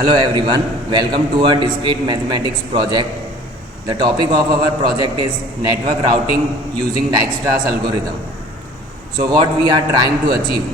Hello everyone, welcome to our discrete mathematics project. The topic of our project is network routing using Dijkstra's algorithm. So what we are trying to achieve?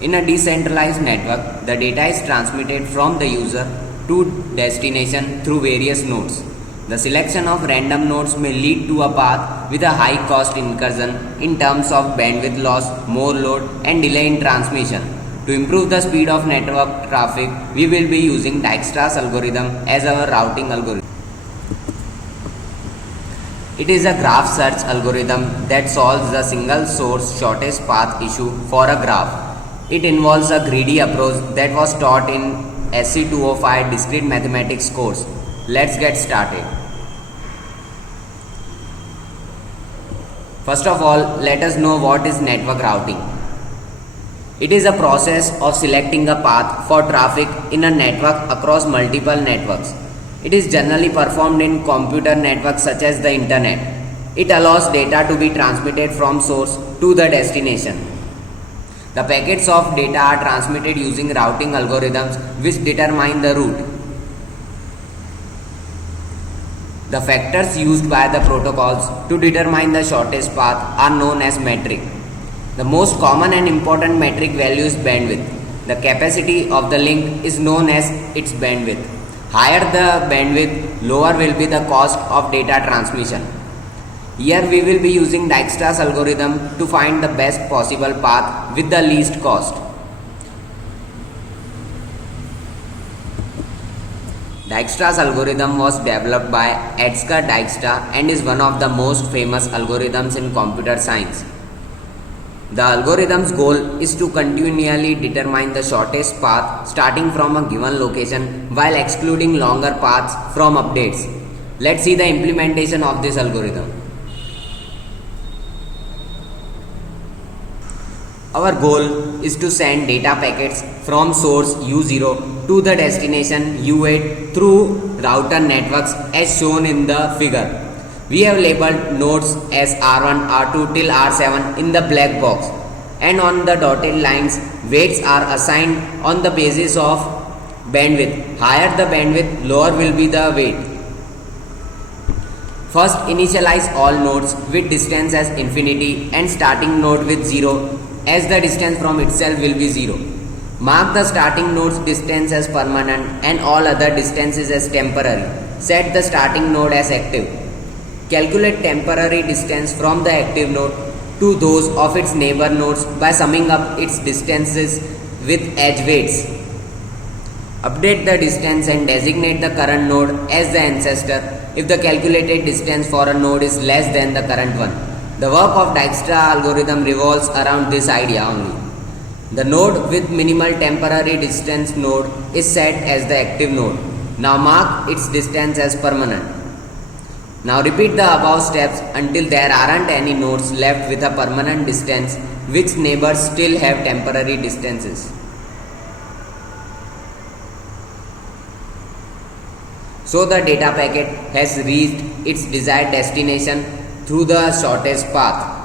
In a decentralized network, the data is transmitted from the user to destination through various nodes. The selection of random nodes may lead to a path with a high cost incursion in terms of bandwidth loss, more load and delay in transmission. To improve the speed of network traffic, we will be using Dijkstra's algorithm as our routing algorithm. It is a graph search algorithm that solves the single source shortest path issue for a graph. It involves a greedy approach that was taught in SC 205 discrete mathematics course. Let's get started. First of all, let us know what is network routing. It is a process of selecting a path for traffic in a network across multiple networks. It is generally performed in computer networks such as the internet. It allows data to be transmitted from source to the destination. The packets of data are transmitted using routing algorithms which determine the route. The factors used by the protocols to determine the shortest path are known as metric. The most common and important metric value is bandwidth. The capacity of the link is known as its bandwidth. Higher the bandwidth, lower will be the cost of data transmission. Here we will be using Dijkstra's algorithm to find the best possible path with the least cost. Dijkstra's algorithm was developed by Edsger Dijkstra and is one of the most famous algorithms in computer science. The algorithm's goal is to continually determine the shortest path starting from a given location while excluding longer paths from updates. Let's see the implementation of this algorithm. Our goal is to send data packets from source U0 to the destination U8 through router networks as shown in the figure. We have labeled nodes as R1, R2 till R7 in the black box, and on the dotted lines weights are assigned on the basis of bandwidth. Higher the bandwidth, lower will be the weight. First, initialize all nodes with distance as infinity and starting node with 0 as the distance from itself will be 0. Mark the starting node's distance as permanent and all other distances as temporary. Set the starting node as active. Calculate temporary distance from the active node to those of its neighbor nodes by summing up its distances with edge weights. Update the distance and designate the current node as the ancestor if the calculated distance for a node is less than the current one. The work of Dijkstra algorithm revolves around this idea only. The node with minimal temporary distance node is set as the active node. Now mark its distance as permanent. Now repeat the above steps until there aren't any nodes left with a permanent distance which neighbors still have temporary distances. So the data packet has reached its desired destination through the shortest path.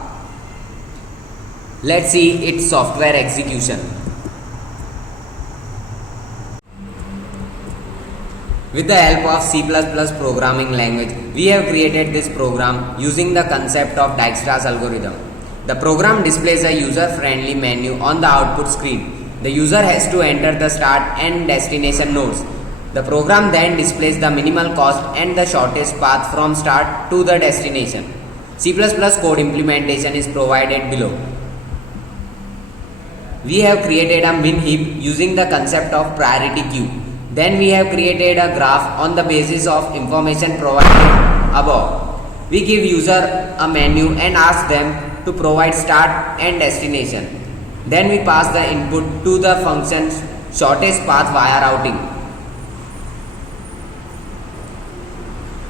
Let's see its software execution. With the help of C++ programming language, we have created this program using the concept of Dijkstra's algorithm. The program displays a user-friendly menu on the output screen. The user has to enter the start and destination nodes. The program then displays the minimal cost and the shortest path from start to the destination. C++ code implementation is provided below. We have created a min heap using the concept of priority queue. Then we have created a graph on the basis of information provided above. We give user a menu and ask them to provide start and destination. Then we pass the input to the function's shortest path via routing.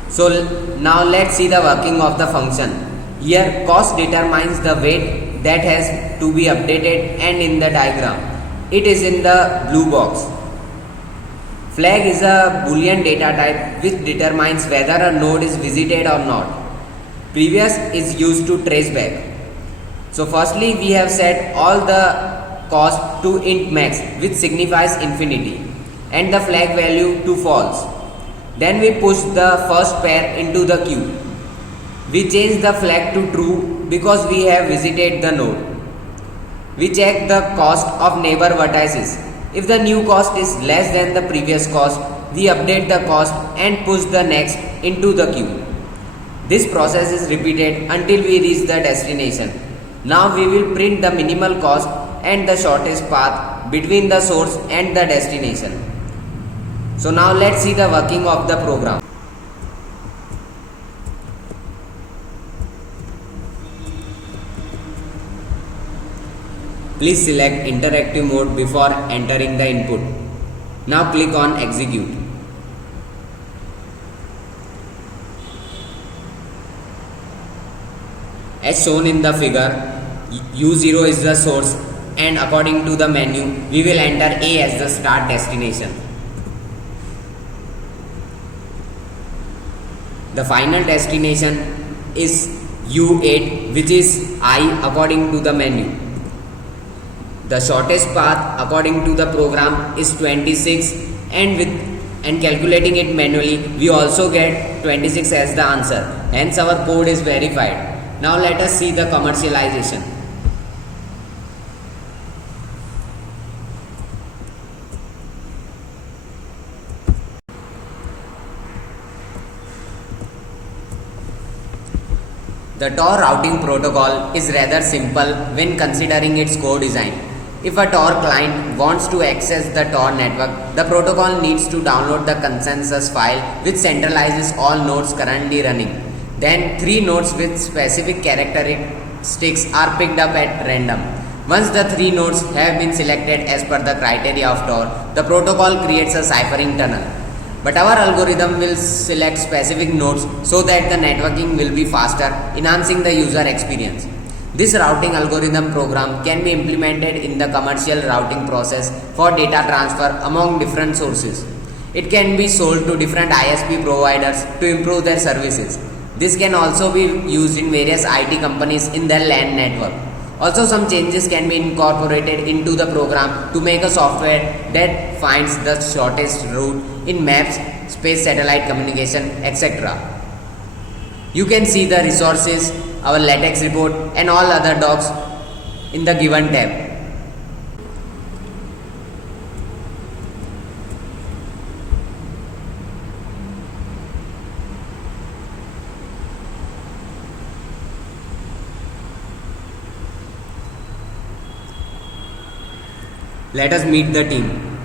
So now let's see the working of the function. Here cost determines the weight that has to be updated and in the diagram. It is in the blue box. Flag is a Boolean data type which determines whether a node is visited or not. Previous is used to trace back. So firstly we have set all the cost to int max which signifies infinity. and the flag value to false. Then we push the first pair into the queue. We change the flag to true because we have visited the node. We check the cost of neighbor vertices. If the new cost is less than the previous cost, we update the cost and push the next into the queue. This process is repeated until we reach the destination. Now we will print the minimal cost and the shortest path between the source and the destination. So now let's see the working of the program. Please select interactive mode before entering the input. Now click on execute. As shown in the figure, U0 is the source and according to the menu, we will enter A as the start destination. The final destination is U8, which is I according to the menu. The shortest path according to the program is 26 and calculating it manually, we also get 26 as the answer. Hence our code is verified. Now let us see the commercialization. The Tor routing protocol is rather simple when considering its core design. If a Tor client wants to access the Tor network, the protocol needs to download the consensus file which centralizes all nodes currently running. Then 3 nodes with specific characteristics are picked up at random. Once the 3 nodes have been selected as per the criteria of Tor, the protocol creates a ciphering tunnel. But our algorithm will select specific nodes so that the networking will be faster, enhancing the user experience. This routing algorithm program can be implemented in the commercial routing process for data transfer among different sources. It can be sold to different ISP providers to improve their services. This can also be used in various IT companies in their LAN network. Also, some changes can be incorporated into the program to make a software that finds the shortest route in maps, space satellite communication, etc. You can see the resources, our LaTeX report and all other docs in the given tab. Let us meet the team.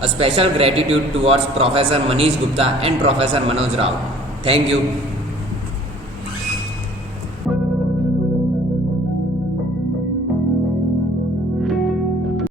A special gratitude towards Professor Manish Gupta and Professor Manoj Rao. Thank you.